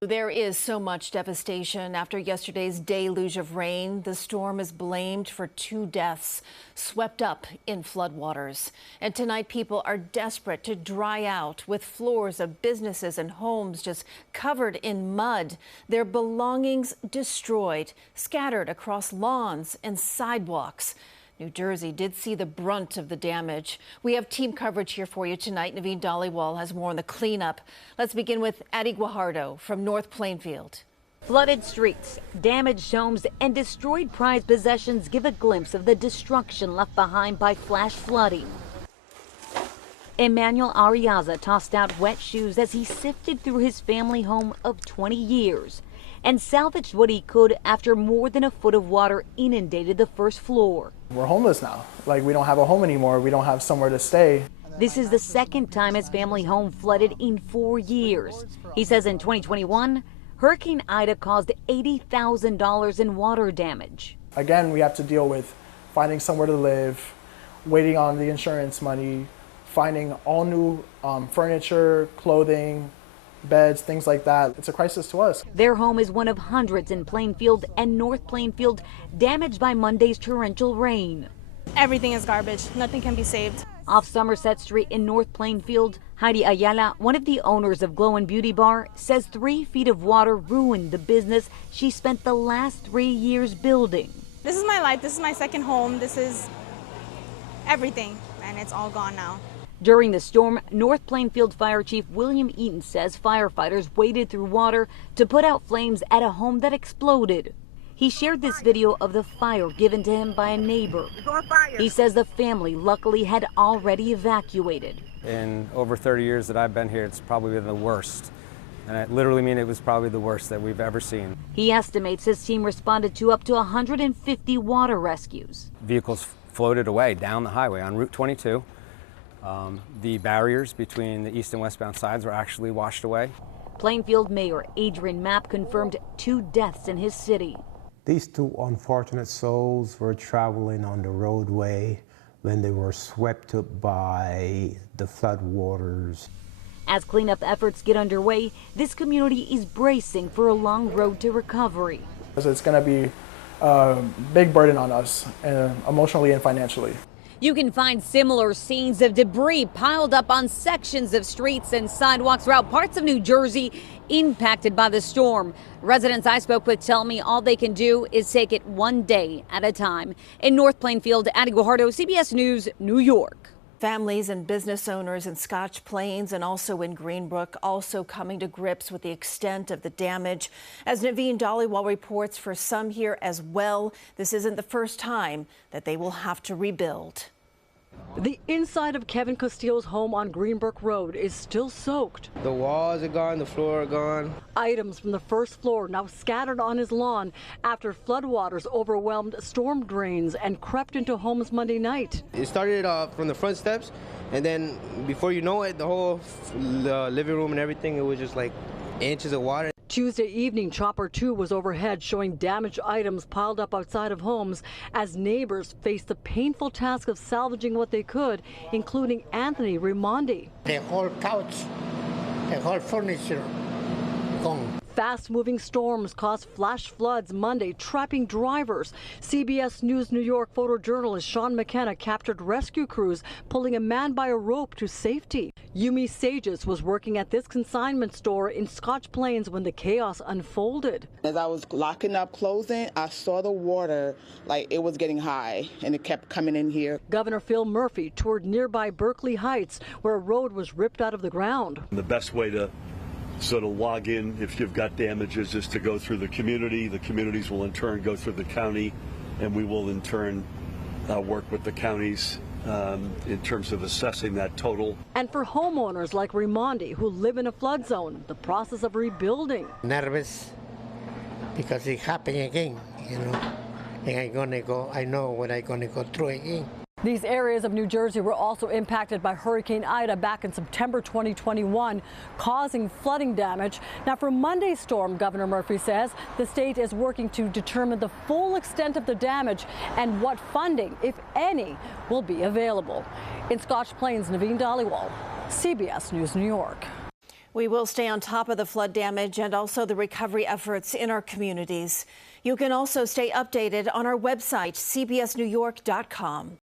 There is so much devastation after yesterday's deluge of rain. The storm is blamed for 2 deaths swept up in floodwaters. And tonight, people are desperate to dry out with floors of businesses and homes just covered in mud, their belongings destroyed, scattered across lawns and sidewalks. New Jersey did see the brunt of the damage. We have team coverage here for you tonight. Naveen Dhaliwal has more on the cleanup. Let's begin with Guajardo from North Plainfield. Flooded streets, damaged homes, and destroyed prized possessions give a glimpse of the destruction left behind by flash flooding. Emmanuel Ariaza tossed out wet shoes as he sifted through his family home of 20 years and salvaged what he could after more than a foot of water inundated the first floor. We're homeless now. Like, we don't have a home anymore. We don't have somewhere to stay. This is the second time his family home flooded in 4 years. He says in 2021, Hurricane Ida caused $80,000 in water damage. Again, we have to deal with finding somewhere to live, waiting on the insurance money, finding all new furniture, clothing, beds, things like that. It's a crisis to us. Their home is one of hundreds in Plainfield and North Plainfield damaged by Monday's torrential rain. Everything is garbage. Nothing can be saved. Off Somerset Street in North Plainfield, Heidi Ayala, one of the owners of Glow and Beauty Bar, says 3 feet of water ruined the business she spent the last 3 years building. This is my life. This is my second home. This is everything, and it's all gone now. During the storm, North Plainfield Fire Chief William Eaton says firefighters waded through water to put out flames at a home that exploded. He shared this video of the fire given to him by a neighbor. He says the family luckily had already evacuated. In over 30 years that I've been here, it's probably been the worst. And I literally mean it was probably the worst that we've ever seen. He estimates his team responded to up to 150 water rescues. Vehicles floated away down the highway on Route 22. The barriers between the east and westbound sides were actually washed away. Plainfield Mayor Adrian Mapp confirmed 2 deaths in his city. These 2 unfortunate souls were traveling on the roadway when they were swept up by the flood waters. As cleanup efforts get underway, this community is bracing for a long road to recovery. It's going to be a big burden on us, emotionally and financially. You can find similar scenes of debris piled up on sections of streets and sidewalks throughout parts of New Jersey impacted by the storm. Residents I spoke with tell me all they can do is take it one day at a time. In North Plainfield, Guajardo, CBS News, New York. Families and business owners in Scotch Plains and also in Greenbrook also coming to grips with the extent of the damage. As Naveen Dhaliwal reports, for some here as well, this isn't the first time that they will have to rebuild. The inside of Kevin Castillo's home on Greenbrook Road is still soaked. The walls are gone, the floor are gone. Items from the first floor now scattered on his lawn after floodwaters overwhelmed storm drains and crept into homes Monday night. It started from the front steps, and then before you know it, the whole living room and everything, it was just like inches of water. Tuesday evening, Chopper 2 was overhead showing damaged items piled up outside of homes as neighbors faced the painful task of salvaging what they could, including Anthony Raimondi. The whole couch, the whole furniture gone. Fast-moving storms caused flash floods Monday, trapping drivers. CBS News New York photojournalist Sean McKenna captured rescue crews pulling a man by a rope to safety. Yumi Sages was working at this consignment store in Scotch Plains when the chaos unfolded. As I was locking up clothing, I saw the water, like it was getting high, and it kept coming in here. Governor Phil Murphy toured nearby Berkeley Heights, where a road was ripped out of the ground. The best way to sort of log in if you've got damages is to go through the community. The communities will in turn go through the county, and we will in turn work with the counties in terms of assessing that total. And for homeowners like Raimondi who live in a flood zone, the process of rebuilding. Nervous because it happened again, you know, and I know what I'm gonna go through again. These areas of New Jersey were also impacted by Hurricane Ida back in September 2021, causing flooding damage. Now, for Monday's storm, Governor Murphy says the state is working to determine the full extent of the damage and what funding, if any, will be available. In Scotch Plains, Naveen Dhaliwal, CBS News, New York. We will stay on top of the flood damage and also the recovery efforts in our communities. You can also stay updated on our website, cbsnewyork.com.